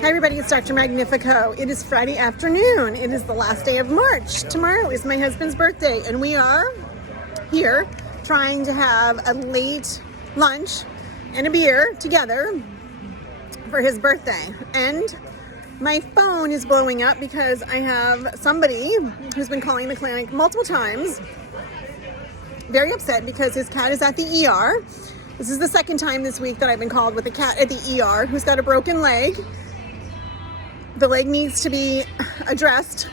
Hi everybody, it's Dr. Magnifico. It is Friday afternoon. It is the last day of March. Tomorrow is my husband's birthday and we are here trying to have a late lunch and a beer together for his birthday. And my phone is blowing up because I have somebody who's been calling the clinic multiple times, very upset because his cat is at the ER. This is the second time this week that I've been called with a cat at the ER who's got a broken leg. The leg needs to be addressed,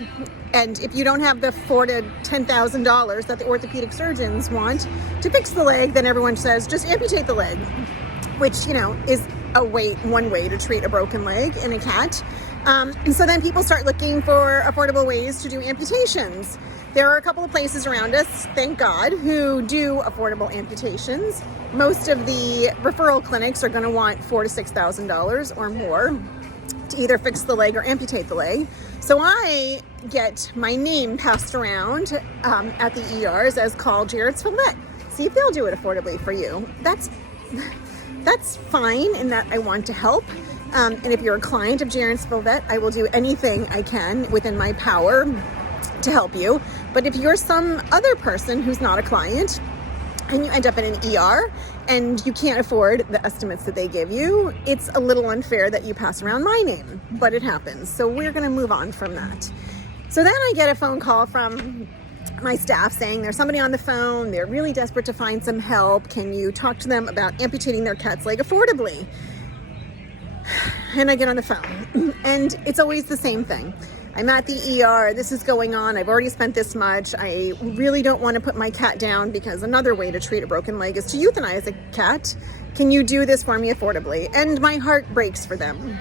and if you don't have the $4,000 to $10,000 that the orthopedic surgeons want to fix the leg, then everyone says just amputate the leg, which, you know, is one way to treat a broken leg in a cat. And so then people start looking for affordable ways to do amputations. There are a couple of places around us, thank God, who do affordable amputations. Most of the referral clinics are going to want $4,000 to $6,000 or more to either fix the leg or amputate the leg. So I get my name passed around at the ERs as call Jared's Vet. See if they'll do it affordably for you. That's fine in that I want to help. And if you're a client of Jared's Vet, I will do anything I can within my power to help you. But if you're some other person who's not a client and you end up in an ER and you can't afford the estimates that they give you, it's a little unfair that you pass around my name, but it happens. So we're going to move on from that. So then I get a phone call from my staff saying there's somebody on the phone, they're really desperate to find some help. Can you talk to them about amputating their cat's leg affordably? And I get on the phone and it's always the same thing. I'm at the ER, this is going on, I've already spent this much, I really don't want to put my cat down because another way to treat a broken leg is to euthanize a cat. Can you do this for me affordably? And my heart breaks for them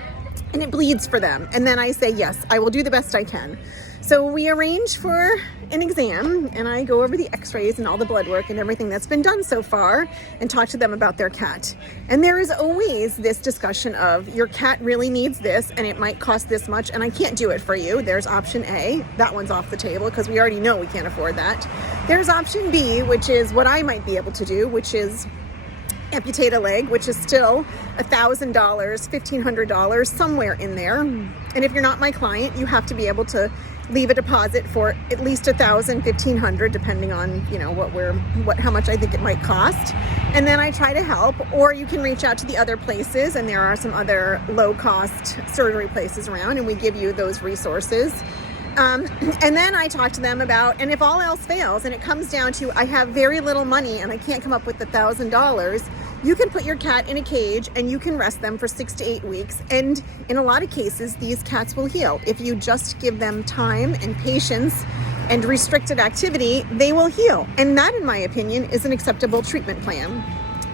and it bleeds for them. And then I say, yes, I will do the best I can. So we arrange for an exam and I go over the x-rays and all the blood work and everything that's been done so far and talk to them about their cat. And there is always this discussion of your cat really needs this and it might cost this much and I can't do it for you. There's option A, that one's off the table because we already know we can't afford that. There's option B, which is what I might be able to do, which is amputate a leg, which is still $1,000, $1,500, somewhere in there. And if you're not my client, you have to be able to leave a deposit for at least $1,000, $1,500, depending on, you know, how much I think it might cost. And then I try to help, or you can reach out to the other places, and there are some other low-cost surgery places around, and we give you those resources. And then I talk to them about, and if all else fails, and it comes down to I have very little money and I can't come up with $1,000, you can put your cat in a cage and you can rest them for 6 to 8 weeks. And in a lot of cases, these cats will heal. If you just give them time and patience and restricted activity, they will heal. And that, in my opinion, is an acceptable treatment plan.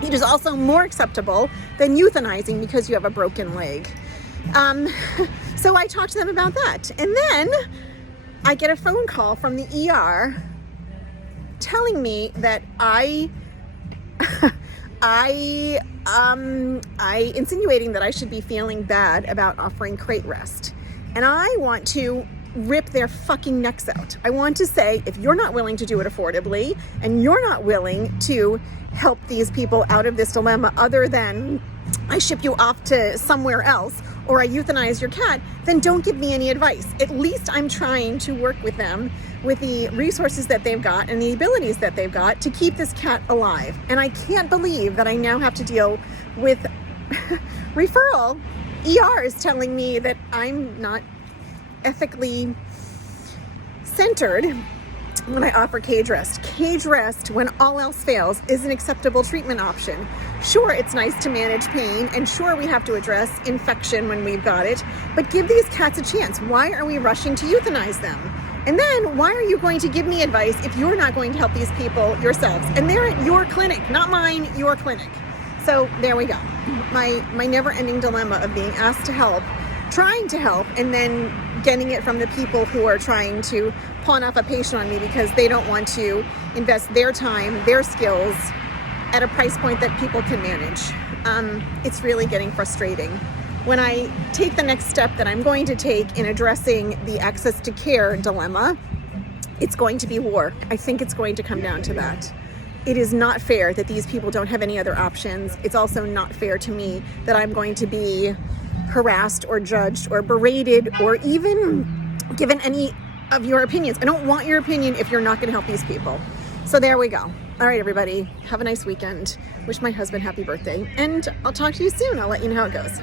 It is also more acceptable than euthanizing because you have a broken leg. So I talk to them about that. And then I get a phone call from the ER telling me that I insinuating that I should be feeling bad about offering crate rest. And I want to rip their fucking necks out. I want to say, if you're not willing to do it affordably and you're not willing to help these people out of this dilemma other than I ship you off to somewhere else or I euthanize your cat, then don't give me any advice. At least I'm trying to work with them with the resources that they've got and the abilities that they've got to keep this cat alive. And I can't believe that I now have to deal with referral ERs telling me that I'm not ethically centered when I offer cage rest. Cage rest, when all else fails, is an acceptable treatment option. Sure, it's nice to manage pain, and sure, we have to address infection when we've got it, but give these cats a chance. Why are we rushing to euthanize them? And then, why are you going to give me advice if you're not going to help these people yourselves? And they're at your clinic, not mine, your clinic. So there we go. My never-ending dilemma of being asked to help, trying to help, and then getting it from the people who are trying to pawn off a patient on me because they don't want to invest their time, their skills at a price point that people can manage. It's really getting frustrating. When I take the next step that I'm going to take in addressing the access to care dilemma, it's going to be war. I think it's going to come down to that. It is not fair that these people don't have any other options. It's also not fair to me that I'm going to be harassed or judged or berated or even given any of your opinions. I don't want your opinion if you're not going to help these people. So there we go. All right, everybody, have a nice weekend. Wish my husband happy birthday, and I'll talk to you soon. I'll let you know how it goes.